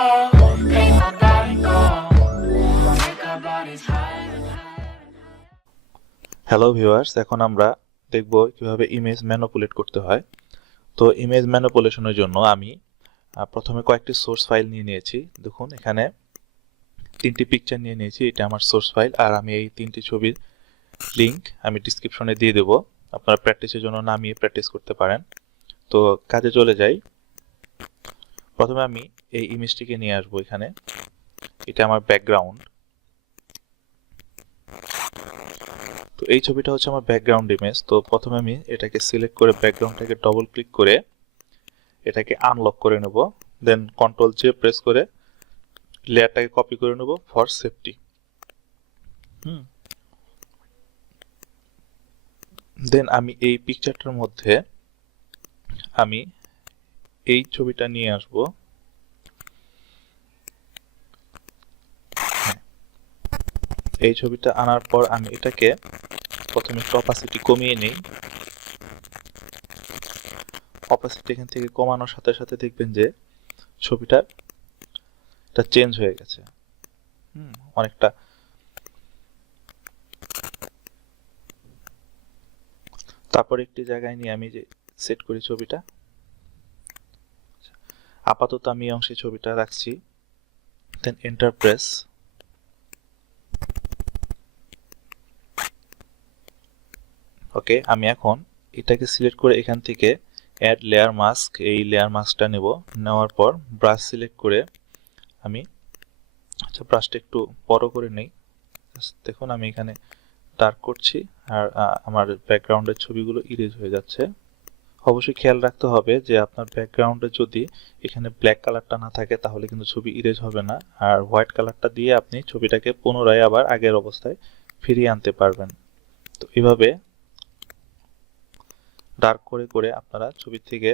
call, make my body go, make our bodies higher and higher. Hello viewers, এখন আমরা দেখব কিভাবে image manipulate করতে হয়। তো ইমেজ ম্যানিপুলেশনের জন্য আমি প্রথমে কয়েকটি সোর্স ফাইল নিয়ে নিয়েছি। দেখুন এখানে তিনটি পিকচার নিয়ে নিয়েছি, এটা আমার সোর্স ফাইল। আর আমি এই তিনটি ছবির লিংক আমি ডিসক্রিপশনে দিয়ে দেব, আপনারা প্র্যাকটিসের জন্য নামিয়ে প্র্যাকটিস করতে পারেন। তো কাজে চলে যাই। প্রথমে আমি এই ইমেজটিকে নিয়ে আসবো এখানে, এটা আমার ব্যাকগ্রাউন্ড। তো এই ছবিটা হচ্ছে আমার ব্যাকগ্রাউন্ড ইমেজ। তো প্রথমে আমি এটাকে সিলেক্ট করে ব্যাকগ্রাউন্ডটাকে ডবল ক্লিক করে এটাকে আনলক করে নেব, দেন কন্ট্রোল জে প্রেস করে লেয়ারটাকে কপি করে নেব ফর সেফটি। দেন আমি এই পিকচারটার মধ্যে আমি এই ছবিটা নিয়ে আসব। এই ছবিটা আনার পর আমি এটাকে প্রথমে একটু অপাসিটি কমিয়ে নিই। অপাসিটি এখান থেকে কমানোর সাথে সাথে দেখবেন যে ছবিটা চেঞ্জ হয়ে গেছে অনেকটা। তারপর একটি জায়গায় নিয়ে আমি যে সেট করি ছবিটা। আপাতত আমি এই অংশে ছবিটা রাখছি, দেন এন্টার প্রেস। ওকে, আমি এখন এটাকে সিলেক্ট করে এখান থেকে অ্যাড লেয়ার মাস্ক, এই লেয়ার মাস্কটা নেব। নেওয়ার পর ব্রাশ সিলেক্ট করে আমি ব্রাশটা একটু বড় করে নেই। দেখুন আমি এখানে ডার্ক করছি আর আমার ব্যাকগ্রাউন্ডের ছবিগুলো ইরেজ হয়ে যাচ্ছে। অবশ্যই খেয়াল রাখতে হবে যে আপনার ব্যাকগ্রাউন্ডে যদি এখানে ব্ল্যাক কালারটা না থাকে তাহলে কিন্তু ছবি ইরেজ হবে না, আর হোয়াইট কালারটা দিয়ে আপনি ছবিটাকে পুনরায় আবার আগের অবস্থায় ফিরিয়ে আনতে পারবেন। তো এইভাবে ডার্ক করে করে আপনারা ছবি থেকে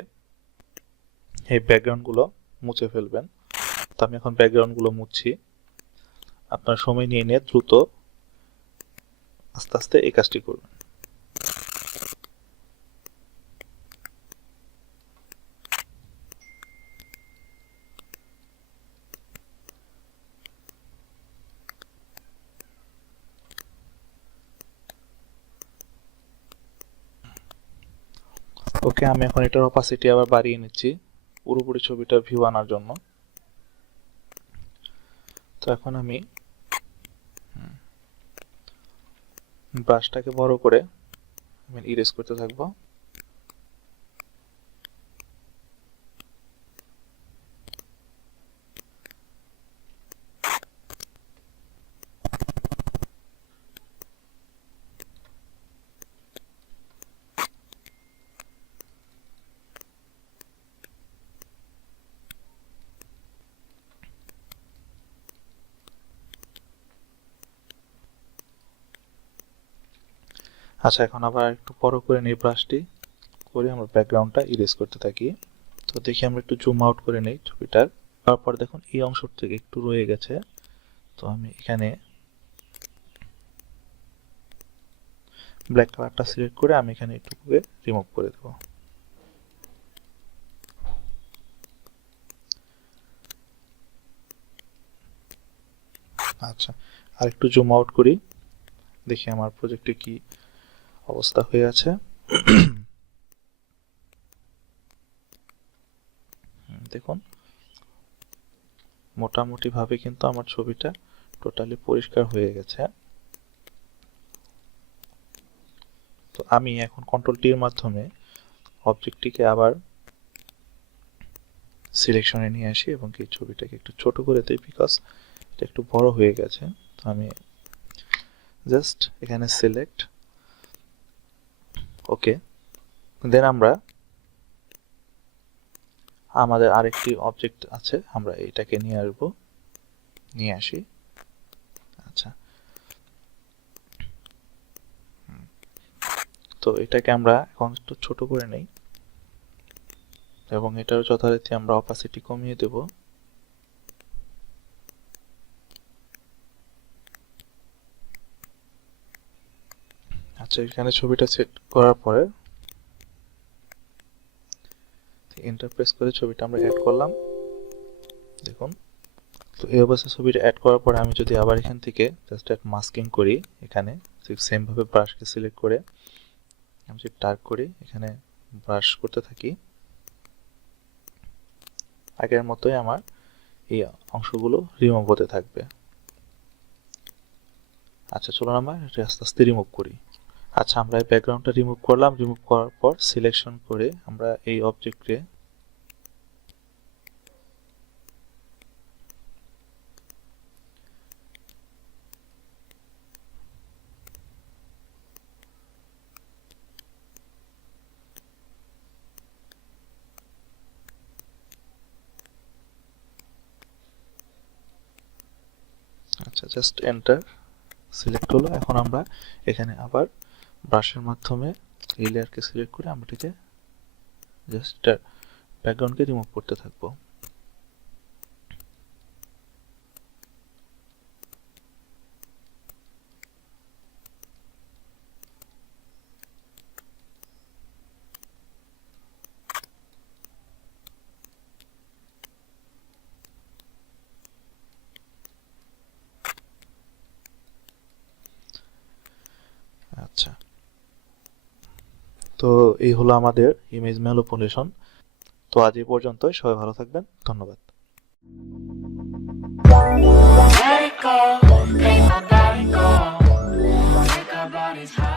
এই ব্যাকগ্রাউন্ডগুলো মুছে ফেলবেন। তো আমি এখন ব্যাকগ্রাউন্ডগুলো মুছছি। আপনার সময় নিয়ে নিয়ে দ্রুত আস্তে আস্তে এই কাজটি করবেন। ওকে, আমি এখন এটার অপাসিটি আবার বাড়িয়ে নিচ্ছি পুরোপুরি ছবিটার ভিউ আনার জন্য। তো এখন আমি ব্রাশটাকে বড় করে আমি ইরেজ করতে থাকবো। আচ্ছা, এখন আবার একটু বড় করে নিই ব্রাশটি, করে আমরা ব্যাকগ্রাউন্ডটা ইরেজ করতে থাকি। তো দেখি আমরা একটু জুম আউট করে নেই ছবিটার। তারপর দেখুন এই অংশ থেকে একটু রয়ে গেছে, তো আমি এখানে ব্ল্যাক কালারটা সিলেক্ট করে আমি এখানে একটু রিমুভ করে দেব। আচ্ছা, আর একটু জুম আউট করি, দেখি আমার প্রজেক্টে কি অবস্থা হয়ে আছে। দেখুন মোটামুটি ভাবে কিন্তু আমার ছবিটা টোটালি পরিষ্কার হয়ে গেছে। তো আমি এখন কন্ট্রোল টি এর মাধ্যমে অবজেক্টটিকে আবার সিলেকশনে নিয়ে আসি এবং এই ছবিটাকে একটু ছোট করে দেই, বিকজ এটা একটু বড় হয়ে গেছে। তো আমি জাস্ট এখানে সিলেক্ট, ওকে। দেন আমরা আমাদের আরেকটি অবজেক্ট আছে, আমরা এটাকে নিয়ে আসবো, নিয়ে আসি। আচ্ছা, তো এটাকে আমরা এখন একটু ছোট করে নেই এবং এটার যথারীতি আমরা অপাসিটি কমিয়ে দেব। আচ্ছা, এখানে ছবিটা সেট করার পরে এন্টার প্রেস করে ছবিটা আমরা অ্যাড করলাম। দেখুন তো এই অবস্থায় ছবিটা অ্যাড করার পরে আমি যদি আবার এখান থেকে জাস্ট অ্যাড মাস্কিং করি, এখানে সেম ভাবে ব্রাশকে সিলেক্ট করে আমি যদি টার্ক করি, এখানে ব্রাশ করতে থাকি, আগের মতোই আমার এই অংশগুলো রিমুভ হতে থাকবে। আচ্ছা, চলুন আমরা এটা আস্তে আস্তে রিমুভ করি। আচ্ছা, আমরা এই ব্যাকগ্রাউন্ডটা রিমুভ করলাম। রিমুভ করার পর সিলেকশন করে আমরা এই অবজেক্টে আচ্ছা, জাস্ট এন্টার, সিলেক্ট হলো। এখন আমরা এখানে আবার ব্রাশের মাধ্যমে এই লেয়ারকে সিলেক্ট করে আমরা এটাকে জাস্ট ব্যাকগ্রাউন্ডকে রিমুভ করতে থাকবো। আচ্ছা, তো এই হলো আমাদের ইমেজ ম্যানিপুলেশন। তো আজ এই পর্যন্তই, সবাই ভালো থাকবেন, ধন্যবাদ। Let it go, make my body go. Take our bodies high.